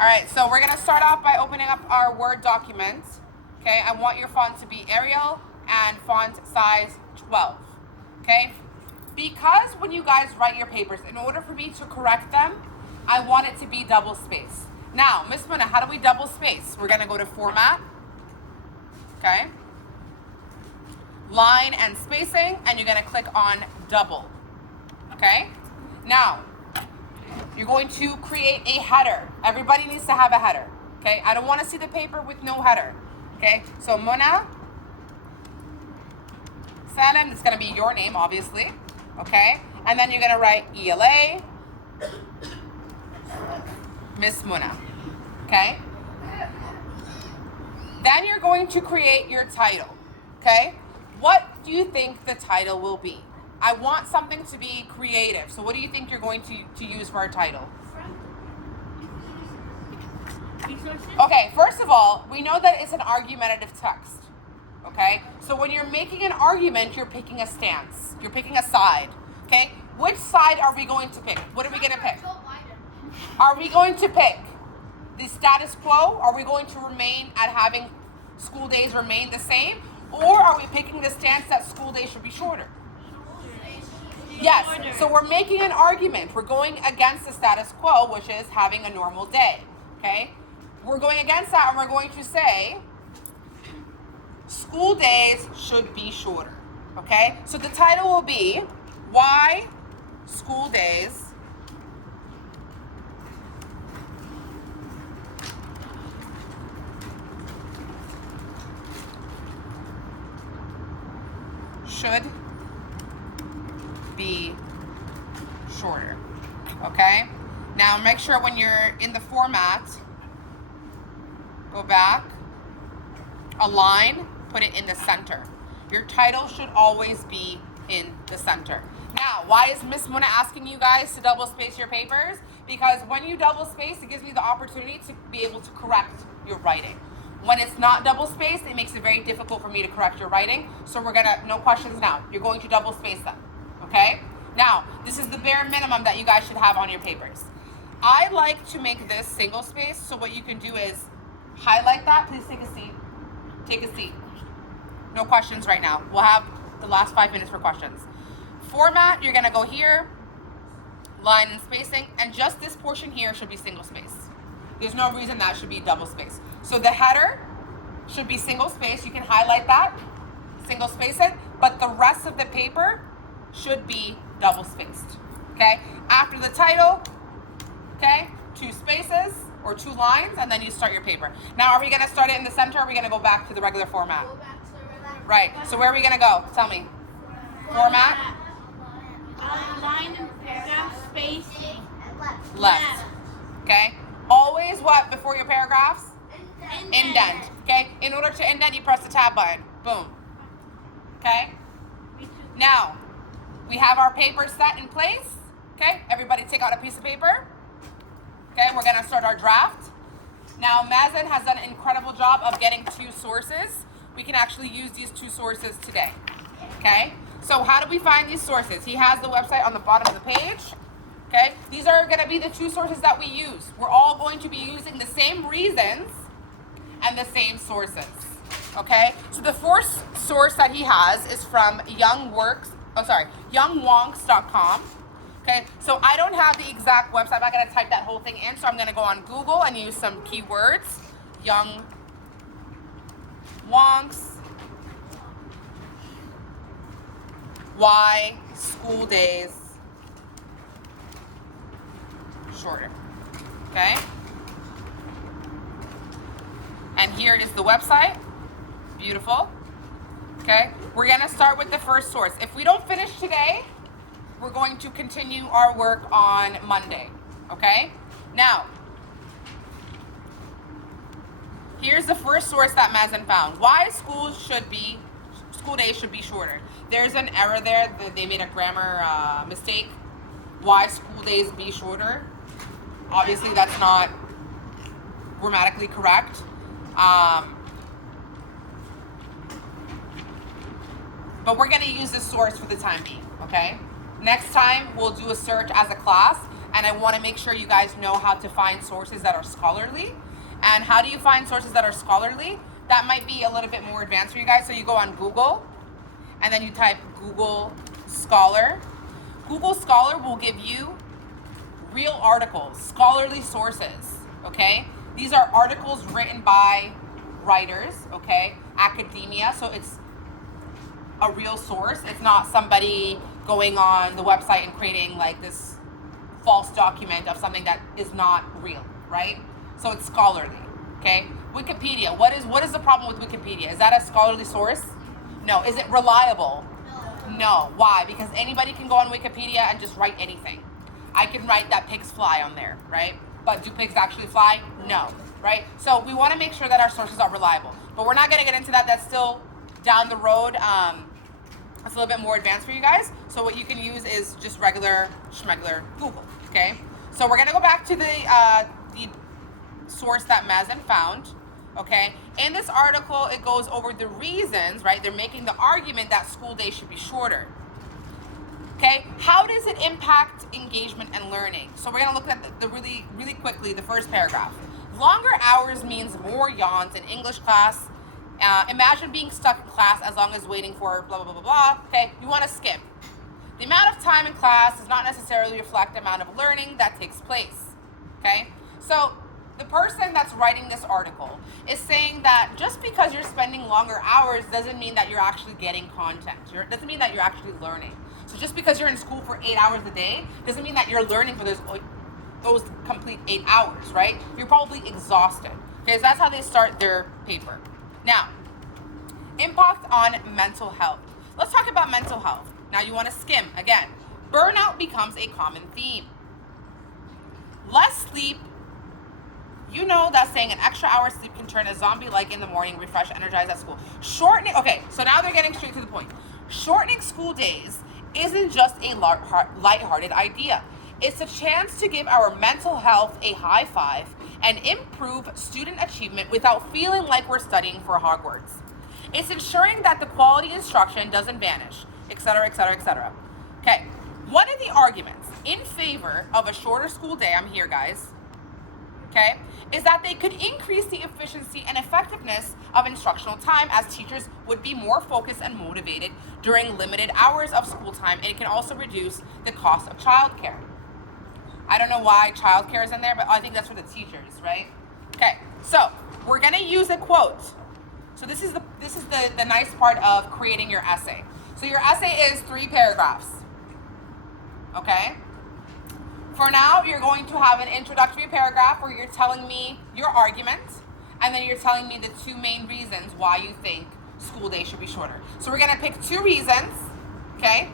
All right, so we're gonna start off by opening up our Word document. Okay, I want your font to be Arial and font size 12. Okay, because when you guys write your papers, in order for me to correct them, I want it to be double spaced. Now, Miss Muna, how do we double space? We're gonna go to Format. Okay. Line and spacing, and you're gonna click on double. Okay. Now, you're going to create a header. Everybody needs to have a header. Okay. I don't want to see the paper with no header. Okay. So Mona Salam is gonna be your name, obviously. Okay. And then you're gonna write ELA Miss Muna. Okay. Then you're going to create your title. Okay. What do you think the title will be? I want something to be creative. So what do you think you're going to use for our title? Okay, first of all, we know that it's an argumentative text. Okay? So when you're making an argument, you're picking a stance. You're picking a side. Okay? Which side are we going to pick? What are we going to pick? Are we going to pick the status quo? Are we going to remain at having school days remain the same? Or are we picking the stance that school days should be shorter? Yes, so we're making an argument. We're going against the status quo, which is having a normal day, okay? We're going against that, and we're going to say school days should be shorter, okay? So the title will be Why School Days Should be shorter. Okay? Now make sure when you're in the format, go back, align, put it in the center. Your title should always be in the center. Now, why is Miss Muna asking you guys to double space your papers? Because when you double space, it gives me the opportunity to be able to correct your writing. When it's not double spaced, it makes it very difficult for me to correct your writing. So we're gonna, no questions now. You're going to double space them, okay? Now, this is the bare minimum that you guys should have on your papers. I like to make this single space, so what you can do is highlight that. Please take a seat. Take a seat. No questions right now. We'll have the last 5 minutes for questions. Format, you're gonna go here, line and spacing, and just this portion here should be single space. There's no reason that should be double space. So the header should be single space. You can highlight that, single space it, but the rest of the paper should be double spaced, okay? After the title, okay, 2 spaces or 2 lines, and then you start your paper. Now, are we gonna start it in the center, or are we gonna go back to the regular format? Go back to the regular Right, so where are we gonna go? Tell me. Format? Line and paragraph spacing. Left. Okay? Always what before your paragraphs? Indent. Okay? In order to indent, you press the tab button. Boom. Okay? Now, we have our paper set in place. Okay? Everybody take out a piece of paper. Okay? We're going to start our draft. Now, Mazen has done an incredible job of getting 2 sources. We can actually use these 2 sources today. Okay? So how do we find these sources? He has the website on the bottom of the page. Okay? These are going to be the 2 sources that we use. We're all going to be using the same reasons and the same sources. Okay? So the first source that he has is from youngwonks.com. Okay? So I don't have the exact website. I'm not going to type that whole thing in. So I'm going to go on Google and use some keywords. Young Wonks. Why school days shorter. Okay? And here is the website. Beautiful. Okay? We're going to start with the first source. If we don't finish today, we're going to continue our work on Monday. Okay? Now, here's the first source that Mazen found. Why school days should be shorter. There's an error there. They made a grammar mistake. Why school days be shorter? Obviously, that's not grammatically correct. But we're going to use this source for the time being, okay? Next time, we'll do a search as a class, and I want to make sure you guys know how to find sources that are scholarly. And how do you find sources that are scholarly? That might be a little bit more advanced for you guys. So you go on Google, and then you type Google Scholar. Google Scholar will give you real articles, scholarly sources, okay? These are articles written by writers, okay? Academia, so it's a real source. It's not somebody going on the website and creating like this false document of something that is not real, right? So it's scholarly, okay? Wikipedia, what is the problem with Wikipedia? Is that a scholarly source? No. Is it reliable? No. Why? Because anybody can go on Wikipedia and just write anything. I can write that pigs fly on there, right? But do pigs actually fly? No, right? So we want to make sure that our sources are reliable. But we're not going to get into that. That's still down the road. It's a little bit more advanced for you guys. So what you can use is just regular schmegler Google, okay? So we're going to go back to the source that Mazen found, okay? In this article, it goes over the reasons, right? They're making the argument that school days should be shorter. Okay, how does it impact engagement and learning? So we're gonna look at the really quickly, the first paragraph. Longer hours means more yawns in English class. Imagine being stuck in class as long as waiting for blah, blah, blah, blah. Okay, you wanna skip. The amount of time in class does not necessarily reflect the amount of learning that takes place, okay? So the person that's writing this article is saying that just because you're spending longer hours doesn't mean that you're actually getting content. Doesn't mean that you're actually learning. So just because you're in school for 8 hours a day doesn't mean that you're learning for those complete 8 hours, right? You're probably exhausted. Okay, so that's how they start their paper. Now, impact on mental health. Let's talk about mental health. Now you want to skim again. Burnout becomes a common theme. Less sleep. You know that saying an extra hour of sleep can turn a zombie like in the morning, refresh, energized at school. Shortening, okay, so now they're getting straight to the point. Shortening school days isn't just a lighthearted idea. It's a chance to give our mental health a high five and improve student achievement without feeling like we're studying for Hogwarts. It's ensuring that the quality instruction doesn't vanish, etc., etc., etc. Okay, one of the arguments in favor of a shorter school day, I'm here, guys, okay, is that they could increase the efficiency and effectiveness of instructional time as teachers would be more focused and motivated during limited hours of school time, and it can also reduce the cost of childcare. I don't know why childcare is in there, but I think that's for the teachers, right? Okay, so we're gonna use a quote. So this is the nice part of creating your essay. So your essay is 3 paragraphs, okay? For now, you're going to have an introductory paragraph where you're telling me your argument, and then you're telling me the 2 main reasons why you think school day should be shorter. So we're gonna pick 2 reasons, okay?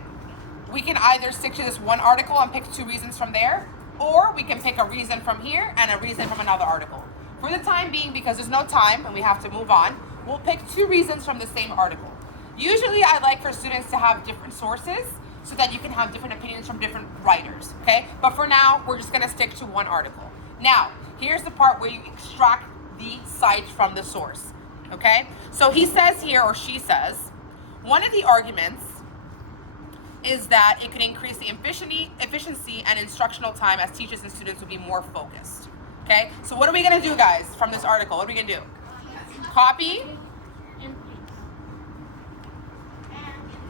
We can either stick to this one article and pick 2 reasons from there, or we can pick a reason from here and a reason from another article. For the time being, because there's no time and we have to move on, we'll pick 2 reasons from the same article. Usually I like for students to have different sources so that you can have different opinions from different writers, okay? But for now, we're just gonna stick to one article. Now, here's the part where you extract the site from the source, okay? So he says here, or she says, one of the arguments is that it could increase the efficiency and instructional time as teachers and students would be more focused, okay? So what are we gonna do, guys, from this article? What are we gonna do? Copy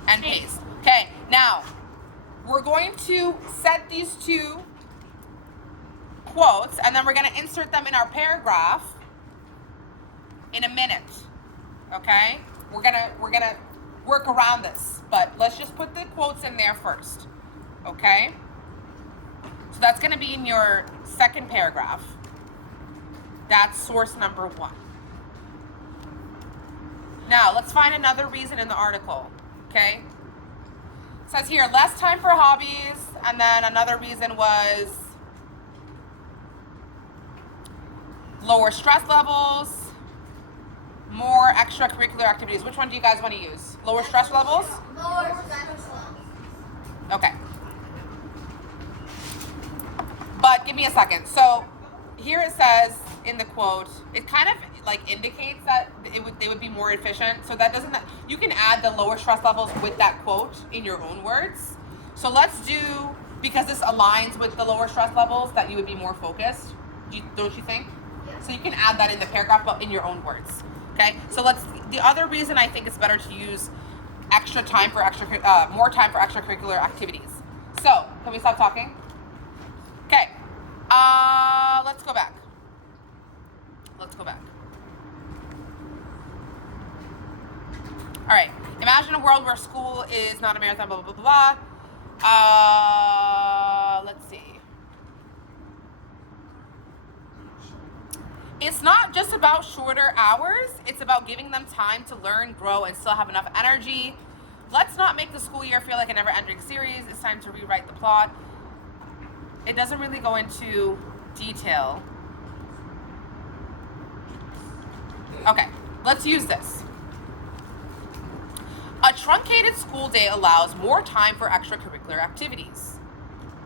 and paste. Okay, now we're going to set these 2 quotes and then we're going to insert them in our paragraph in a minute. Okay? We're going to work around this, but let's just put the quotes in there first. Okay? So that's going to be in your second paragraph. That's source number 1. Now, let's find another reason in the article. Okay? It says here, less time for hobbies, and then another reason was lower stress levels, more extracurricular activities. Which one do you guys want to use? Lower stress levels? Lower stress levels. Okay. But give me a second. So here it says in the quote, it kind of like indicates that they would be more efficient. So that doesn't, you can add the lower stress levels with that quote in your own words. So let's do because this aligns with the lower stress levels, that you would be more focused. Don't you think? So you can add that in the paragraph, but in your own words. Okay. So the other reason I think it's better to use more time for extracurricular activities. So can we stop talking? Okay. Let's go back. All right. Imagine a world where school is not a marathon, blah, blah, blah, blah, blah. Let's see. It's not just about shorter hours. It's about giving them time to learn, grow, and still have enough energy. Let's not make the school year feel like a never-ending series. It's time to rewrite the plot. It doesn't really go into detail. Okay, let's use this. A truncated school day allows more time for extracurricular activities.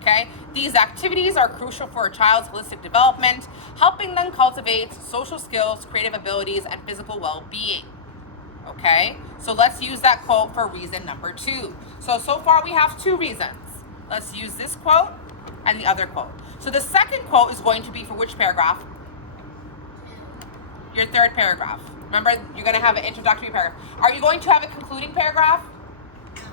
Okay? These activities are crucial for a child's holistic development, helping them cultivate social skills, creative abilities, and physical well-being. Okay? So let's use that quote for reason number 2. So far we have 2 reasons. Let's use this quote and the other quote. So the second quote is going to be for which paragraph? Your third paragraph. Remember, you're going to have an introductory paragraph. Are you going to have a concluding paragraph?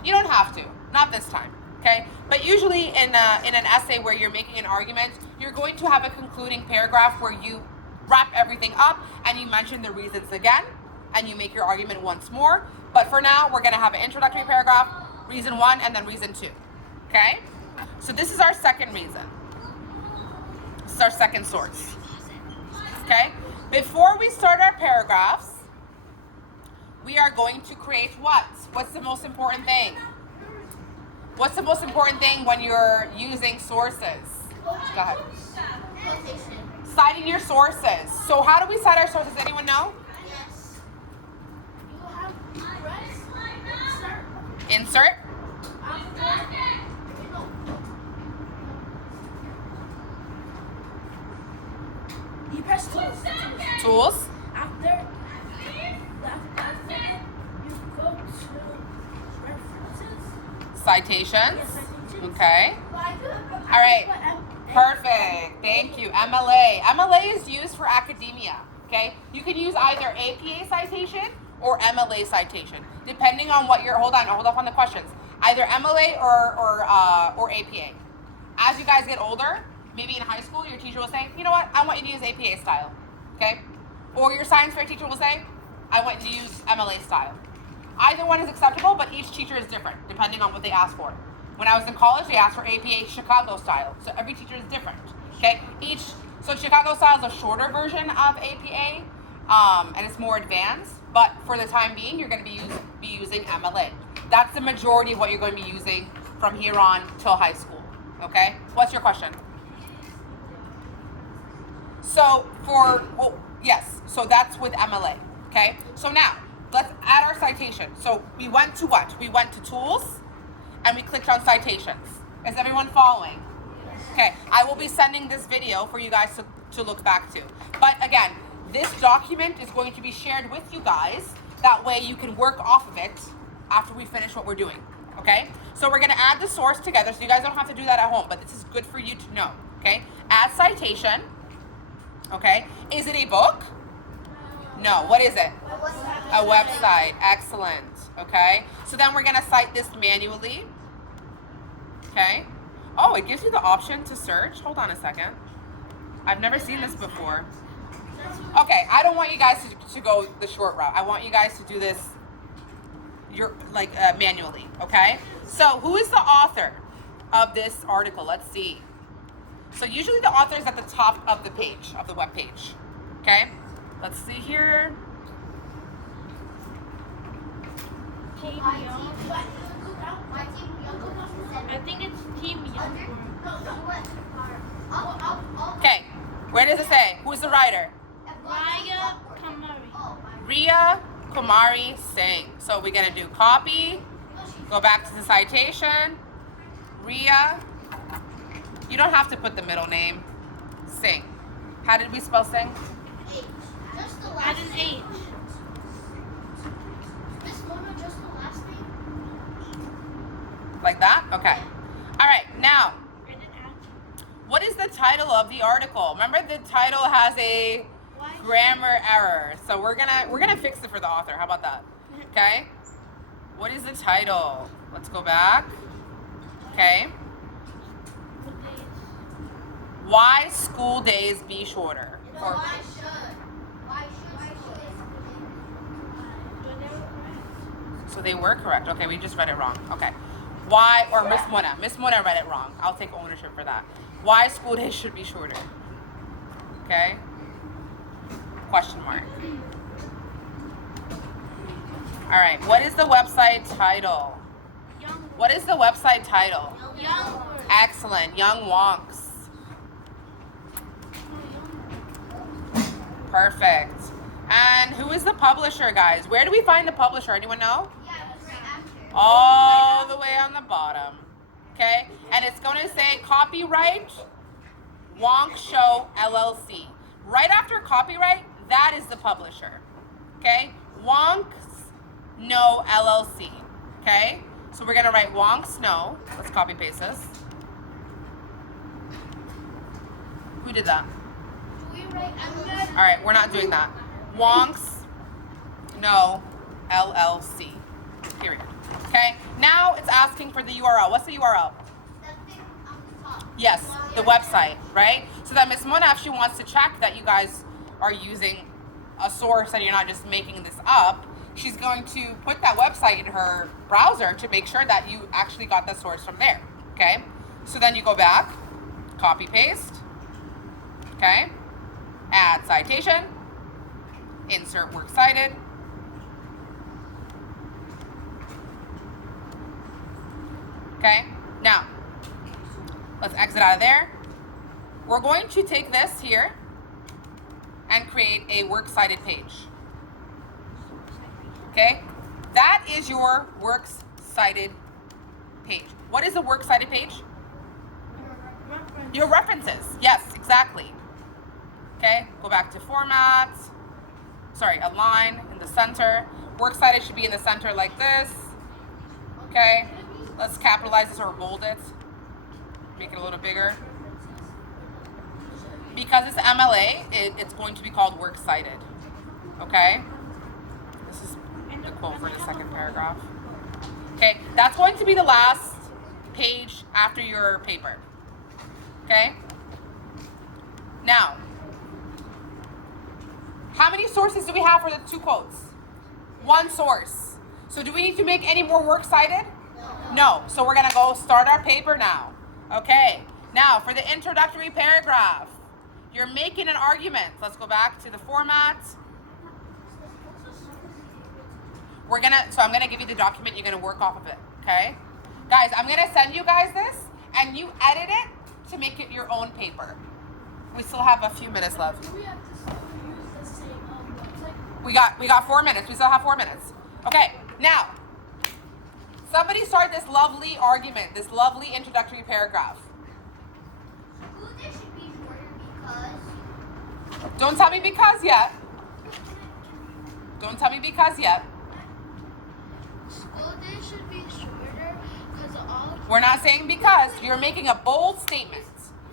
You don't have to. Not this time. Okay? But usually in an essay where you're making an argument, you're going to have a concluding paragraph where you wrap everything up and you mention the reasons again and you make your argument once more. But for now, we're going to have an introductory paragraph, reason 1, and then reason 2. Okay? So this is our second reason. This is our second source. Okay? Before we start our paragraphs, we are going to create what? What's the most important thing? What's the most important thing when you're using sources? Go ahead. Citing your sources. So how do we cite our sources? Anyone know? Yes. You have Insert. You press tools. Tools. After that, you go to references. Citations. Citations. Okay. All right. Perfect. Thank you. MLA. MLA is used for academia. Okay. You can use either APA citation or MLA citation, depending on what you're. Hold up on the questions. Either MLA or APA. As you guys get older, maybe in high school, your teacher will say, you know what, I want you to use APA style. Okay. Or your science fair teacher will say, I want you to use MLA style. Either one is acceptable, but each teacher is different, depending on what they ask for. When I was in college, they asked for APA Chicago style. So every teacher is different. Okay? So Chicago style is a shorter version of APA, and it's more advanced. But for the time being, you're going to be using MLA. That's the majority of what you're going to be using from here on till high school. Okay? What's your question? So yes. So that's with MLA. Okay? So now, let's add our citation. So we went to what? We went to tools, and we clicked on citations. Is everyone following? Okay, I will be sending this video for you guys to look back to. But again, this document is going to be shared with you guys. That way you can work off of it after we finish what we're doing. Okay? So we're going to add the source together, so you guys don't have to do that at home, but this is good for you to know. Okay? Add citation. Okay? Is it a book? No. What is it? A website. Excellent. Okay? So then we're going to cite this manually. Okay? Oh, it gives you the option to search. Hold on a second. I've never seen this before. Okay, I don't want you guys to go the short route. I want you guys to do this manually, okay? So who is the author of this article? Let's see. So usually the author is at the top of the page, of the web page. Okay? Let's see here. I think it's Team Young. Okay, where does it say? Who's the writer? Raya Kamari. Ria Kumari Singh. So we're going to do copy, go back to the citation. Ria, you don't have to put the middle name. Singh. How did we spell Singh? Add an H. Like that? Okay. All right, now, What is the title of the article? Remember, the title has a grammar error, so we're gonna fix it for the author. How about that? Okay. What is the title? Let's go back. Okay. Why school days be shorter? Or, Why should so they were correct. Okay, we just read it wrong. Okay. Why, or Miss Mona read it wrong. I'll take ownership for that. Why school days should be shorter? Okay. Question mark. All right. What is the website title? What is the website title? Young. Excellent. Young Wonks. Perfect. And who is the publisher, guys? Where do we find the publisher? Anyone know? All the way on the bottom. Okay? And it's going to say copyright Wonk Show LLC. Right after copyright, that is the publisher. Okay? Wonk's No LLC. Okay? So we're going to write Wonk's No. Let's copy paste this. Who did that? All right, we're not doing that. Wonk's No LLC. Period. Okay? Now it's asking for the URL. What's the URL? Yes, the website, right? So that Miss Mona, if she wants to check that you guys are using a source and you're not just making this up, she's going to put that website in her browser to make sure that you actually got the source from there. Okay? So then you go back, copy paste, okay? Add citation, insert works cited. Okay, now let's exit out of there. We're going to take this here and create a works cited page. Okay, that is your works cited page. What is a works cited page? Your references. Yes, exactly. Okay, go back to format. Sorry, align in the center. Works cited should be in the center like this. Okay, let's capitalize this or bold it. Make it a little bigger. Because it's MLA, it's going to be called works cited. Okay, this is the quote for the second paragraph. Okay, that's going to be the last page after your paper. Okay, now, how many sources do we have for the two quotes? One source. So do we need to make any more works cited? No. So we're going to go start our paper now. Okay. Now, for the introductory paragraph, you're making an argument. Let's go back to the format. So I'm going to give you the document. You're going to work off of it. Okay? Guys, I'm going to send you guys this, and you edit it to make it your own paper. We still have a few minutes left. Do we have to still use the same website? We got 4 minutes. We still have 4 minutes. Okay, now, somebody start this lovely argument, this lovely introductory paragraph. School day should be shorter because. Don't tell me because yet. Don't tell me because yet. School day should be shorter because all. We're not saying because. You're making a bold statement.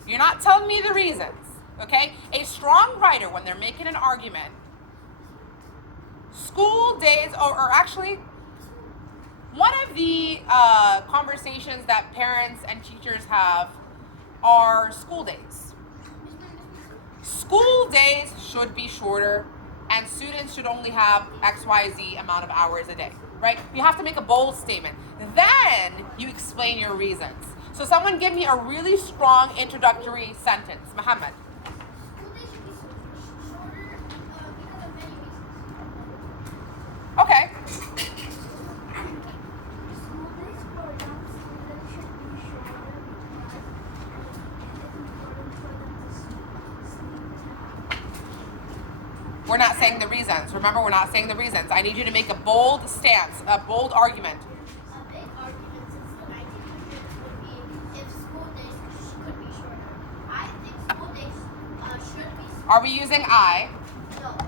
You're not telling me the reasons. Okay? A strong writer, when they're making an argument, school days, or actually, one of the conversations that parents and teachers have are school days. School days should be shorter, and students should only have XYZ amount of hours a day, right? You have to make a bold statement. Then you explain your reasons. So someone give me a really strong introductory sentence. Muhammad. School day should be shorter because of many reasons. Okay. School days for young students should be shorter because it is important for them to sleep. We're not saying the reasons. Remember, we're not saying the reasons. I need you to make a bold stance, a bold argument. A big argument since the 1900s would be if school days could be shorter. I think school days should be. Are we using I?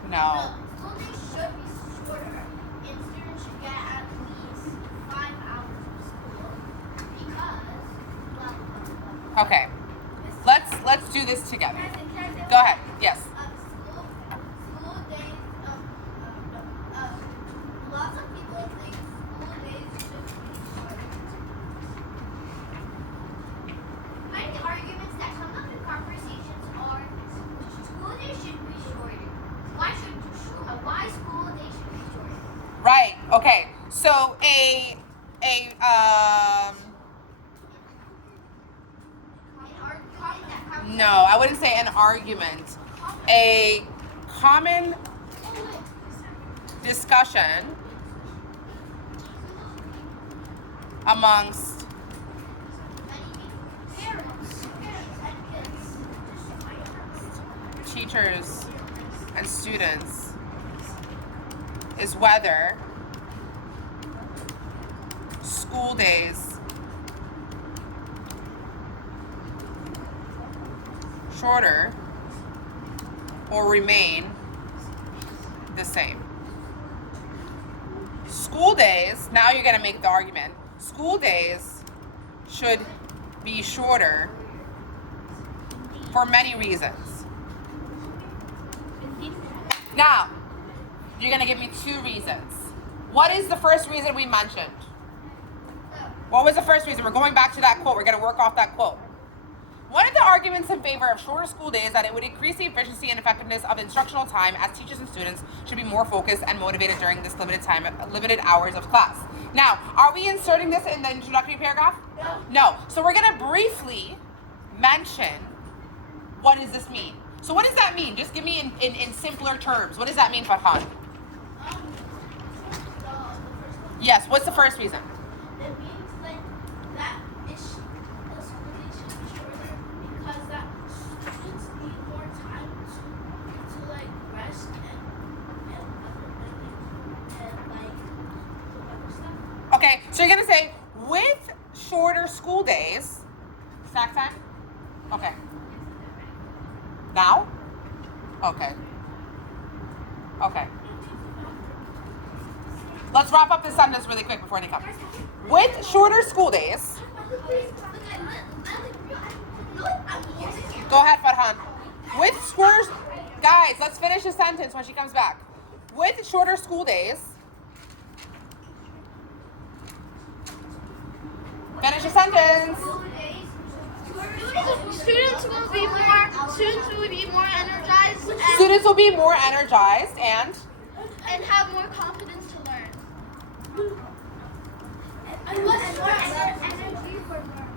No. School days should be shorter, and students should get at least 5 hours of school because. Blah, blah, blah. Okay. let's do this together. Go ahead. Yes. School days. Lots of people think school days should be shorter. Many arguments that come up in conversations are school days should be shorter. Why school days should be shorter? Right. Okay. So no, I wouldn't say an argument. A common discussion amongst teachers and students is whether school days shorter or remain the same. School days, now you're going to make the argument, school days should be shorter for many reasons. Now, you're going to give me 2 reasons. What is the first reason we mentioned? What was the first reason? We're going back to that quote. We're going to work off that quote. One of the arguments in favor of shorter school days is that it would increase the efficiency and effectiveness of instructional time, as teachers and students should be more focused and motivated during this limited hours of class. Now, are we inserting this in the introductory paragraph? No. So we're going to briefly mention what does this mean. So what does that mean? Just give me in simpler terms. What does that mean, Farhan? Yes, what's the first reason? It means like that the school day should be shorter because that students need more time to like rest and like do other stuff. Okay, so you're gonna say with shorter school days. Snack time? Okay. Now? Okay. Okay. Let's wrap up this sentence really quick before they come. With shorter school days. Go ahead, Farhan. With shorter, guys, let's finish the sentence when she comes back. With shorter school days. Finish the sentence. Students will be more energized Students will be more energized and have more confidence to learn.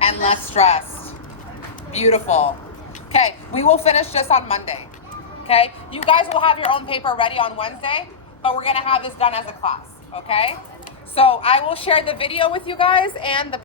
and less stressed. Beautiful. Okay, we will finish this on Monday. Okay, you guys will have your own paper ready on Wednesday, but we're gonna have this done as a class. Okay, so I will share the video with you guys and the